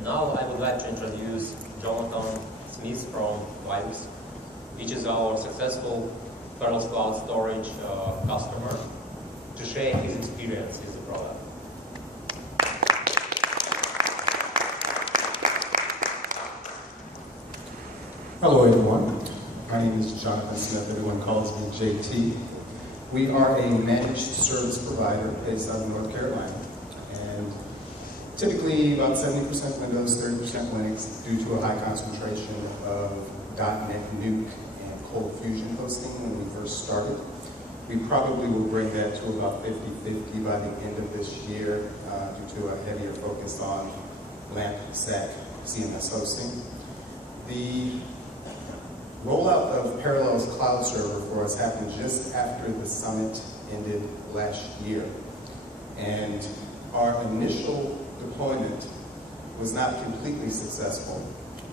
And now I would like to introduce Jonathan Smith from ViUX, which is our successful Parallels Cloud Storage customer, to share his experience with the product. Hello everyone, my name is Jonathan Smith, everyone calls me JT. We are a managed service provider based out of North Carolina, and typically about 70% Windows, 30% Linux, due to a high concentration of .NET Nuke and Cold Fusion hosting when we first started. We probably will bring that to about 50-50 by the end of this year due to a heavier focus on LAMP, SAC, CMS hosting. The rollout of Parallels Cloud Server for us happened just after the summit ended last year. And our initial deployment was not completely successful.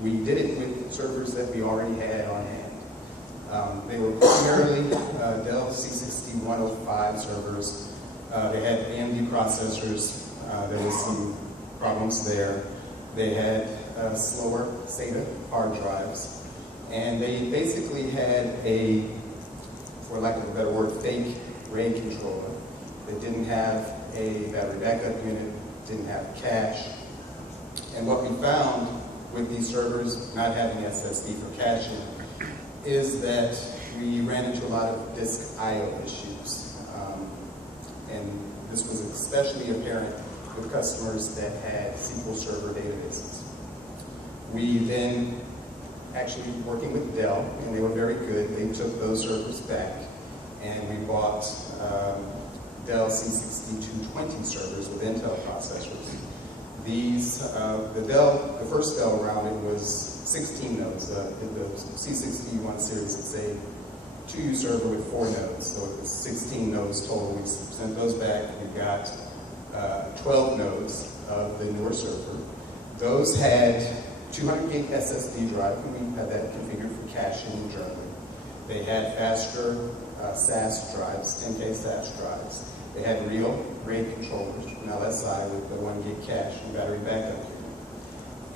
We did it with servers that we already had on hand. They were primarily Dell C6105 servers. They had AMD processors. There was some problems there. They had slower SATA hard drives. And they basically had a, for lack of a better word, fake RAID controller that didn't have a battery backup unit, didn't have cache. And what we found with these servers not having SSD for caching is that we ran into a lot of disk I/O issues. And this was especially apparent with customers that had SQL Server databases. We then actually working with Dell, and they were very good. They took those servers back, and we bought Dell C6220 servers with Intel processors. These, the first Dell round, it was 16 nodes. The C61 series, it's a 2U server with 4 nodes, so it was 16 nodes total. We sent those back. We got 12 nodes of the newer server. Those had 200 gig SSD drive, and we had that configured for caching and journaling. They had faster SAS drives, 10K SAS drives. They had real RAID controllers, an LSI with the 1 gig cache and battery backup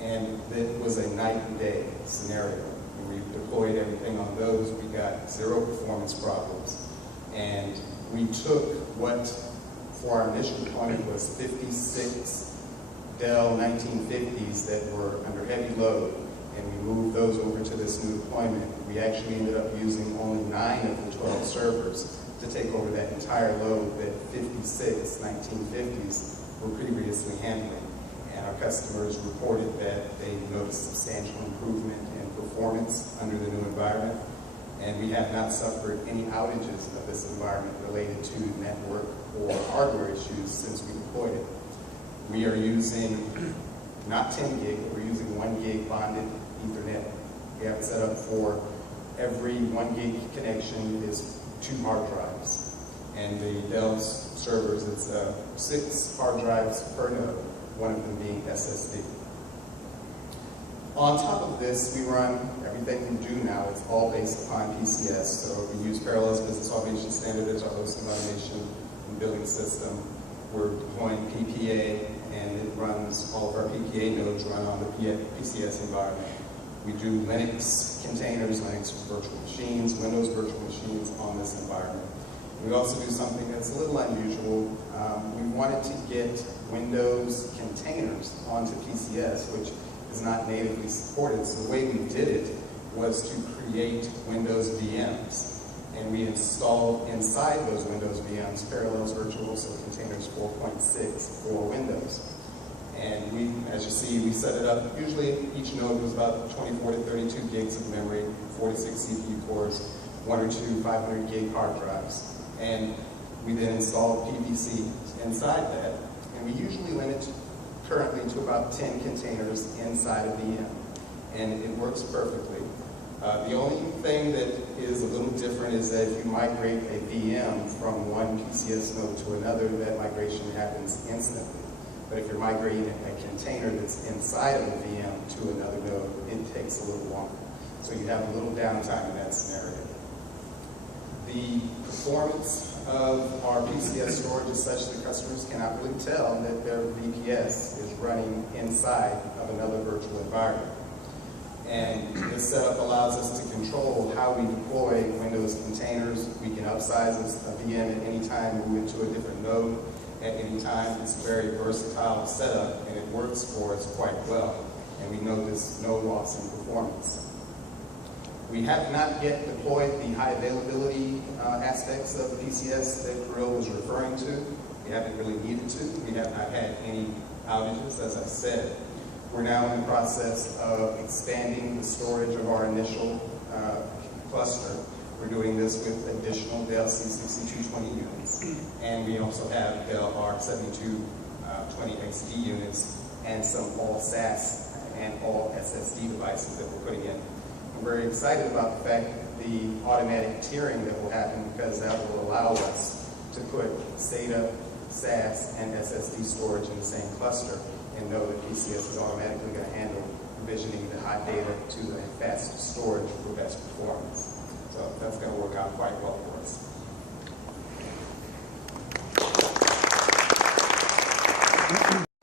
unit. And it was a night and day scenario. When we deployed everything on those, we got 0 performance problems. And we took what, for our initial deployment, was 56 Dell 1950s that were under heavy load, and we moved those over to this new deployment. We actually ended up using only 9 of the 12 servers to take over that entire load that 56 1950s were previously handling. And our customers reported that they noticed substantial improvement in performance under the new environment, and we have not suffered any outages of this environment related to network or hardware issues since we deployed it. We are using not 10 gig, we're using 1 gig bonded Ethernet. We have it set up for every 1 gig connection is 2 hard drives. And the Dell's servers, it's 6 hard drives per node, one of them being SSD. On top of this, we run everything we do now. It's all based upon PCS. So we use Parallels Business Automation Standard as our hosting automation and billing system. We're deploying PPA, and it runs, all of our PPA nodes run on the PCS environment. We do Linux containers, Linux virtual machines, Windows virtual machines on this environment. We also do something that's a little unusual. We wanted to get Windows containers onto PCS, which is not natively supported. So the way we did it was to create Windows VMs. And we installed inside those Windows VMs Parallels Virtual So Containers 4.6 for Windows. And we, as you see, we set it up. Usually each node was about 24 to 32 gigs of memory, 4 to 6 CPU cores, 1 or 2 500 gig hard drives. And we then installed PVC inside that. And we usually limit currently to about 10 containers inside a VM. And it works perfectly. The only thing that is a little different is that if you migrate a VM from one PCS node to another, that migration happens instantly. But if you're migrating a container that's inside of a VM to another node, it takes a little longer. So you have a little downtime in that scenario. The performance of our PCS storage is such that customers cannot really tell that their VPS is running inside of another virtual environment. And this setup allows us to control how we deploy Windows containers. We can upsize a VM at any time, move it to a different node at any time. It's a very versatile setup, and it works for us quite well. And we know there's no loss in performance. We have not yet deployed the high availability aspects of the PCS that Kirill was referring to. We haven't really needed to. We have not had any outages, as I said. We're now in the process of expanding the storage of our initial cluster. We're doing this with additional Dell C6220 units. And we also have Dell R7220XD units and some all SAS and all SSD devices that we're putting in. I'm very excited about the fact that the automatic tiering that will happen, because that will allow us to put SATA, SAS, and SSD storage in the same cluster, and know that PCS is automatically going to handle provisioning the hot data to the fast storage for best performance. So that's going to work out quite well for us.